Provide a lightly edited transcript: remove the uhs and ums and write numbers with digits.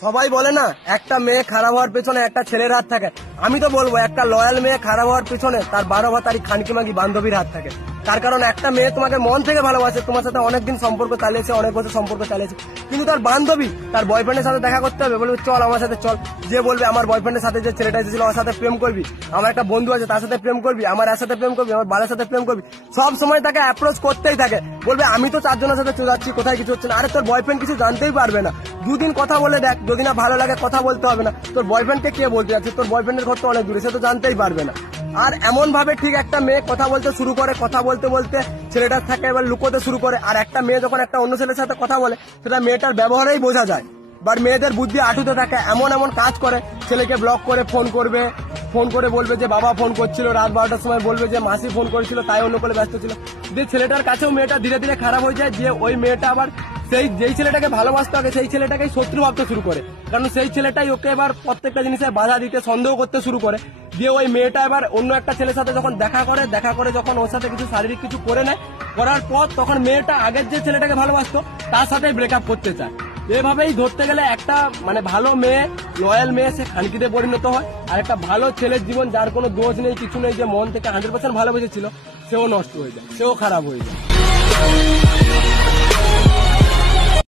সবাই বলে না একটা মেয়ে খারাপ হওয়ার পেছনে একটা ছেলের হাত থাকে। আমি তো বলবো একটা লয়াল মেয়ে খারাপ হওয়ার পেছনে তার 12 তারিখ খানকি মাগি বান্ধবীর হাত থাকে। তার কারণ একটা মেয়ে তোমাকে মন থেকে ভালোবাসে, তোমার সাথে অনেকদিন সম্পর্ক চালিয়েছে, অনেক বছর সম্পর্ক চালিয়েছে, কিন্তু তার বান্ধবী তার বয়ফ্রেন্ডের সাথে দেখা করতে হবে, বলবে চল আমার সাথে চল। যে বলবে আমার বয়ফ্রেন্ডের সাথে যে ছেলেটা এসেছিল আমার সাথে প্রেম করবি, আমার একটা বন্ধু আছে তার সাথে প্রেম করবি, আমার এর সাথে প্রেম করবি, আমার বাবার সাথে প্রেম করবি, সব সময় তাকে অ্যাপ্রোচ করতেই থাকে। বলবে আমি তো 4 জনের সাথে চলে যাচ্ছি, কোথায় কিছু হচ্ছে না। আরে তোর বয়ফ্রেন্ড কিছু জানতেই পারবে না, দুদিন কথা বলে দেখ, যদি না ভালো লাগে কথা বলতে হবে না। তোর বয়ফ্রেন্ডকে কে বলতে যাচ্ছে, তোর বয়ফ্রেন্ডের ঘর তো অনেক দূরে, সে তো জানতেই পারবে না। আর এমন ভাবে ঠিক একটা মেয়ে কথা বলতে শুরু করে, কথা বলতে বলতে ছেলেটার থাকে এবার লুকোতে শুরু করে। আর একটা মেয়ে যখন একটা অন্য ছেলের সাথে কথা বলে সেটা মেয়েটার ব্যবহারেই বোঝা যায়। বাট মেয়েদের বুদ্ধি আটুতে থাকে, এমন এমন কাজ করে, ছেলেকে ব্লক করে ফোন করবে, ফোন করে বলবে যে বাবা ফোন করছিল, রাত 12টার সময় বলবে যে মাসি ফোন করেছিল, তাই অন্য করে ব্যস্ত ছিল। যে ছেলেটার কাছেও মেয়েটা ধীরে ধীরে খারাপ হয়ে যায়, যে ওই মেয়েটা আবার সেই যেই ছেলেটাকে ভালোবাসতে হবে সেই ছেলেটাকেই শত্রু ভাবতে শুরু করে, কারণ সেই ছেলেটাই ওকে এবার প্রত্যেকটা জিনিসে বাধা দিতে, সন্দেহ করতে শুরু করে। দিয়ে ওই মেয়েটা এবার অন্য একটা ছেলের সাথে যখন দেখা করে যখন ওর সাথে কিছু শারীরিক কিছু করে নেয়, করার পর তখন মেয়েটা আগের যে ছেলেটাকে ভালোবাসতো তার সাথে ব্রেকআপ করতে চায়। এভাবেই ধরতে গেলে একটা মানে ভালো মেয়ে, লয়াল মেয়ে, সে খানকিতে পরিণত হয়। আর একটা ভালো ছেলের জীবন, যার কোনো দোষ নেই কিছু নেই, যে মন থেকে 100% ভালোবেসেছিল, সেও নষ্ট হয়ে যায়, সেও খারাপ হয়ে যায়।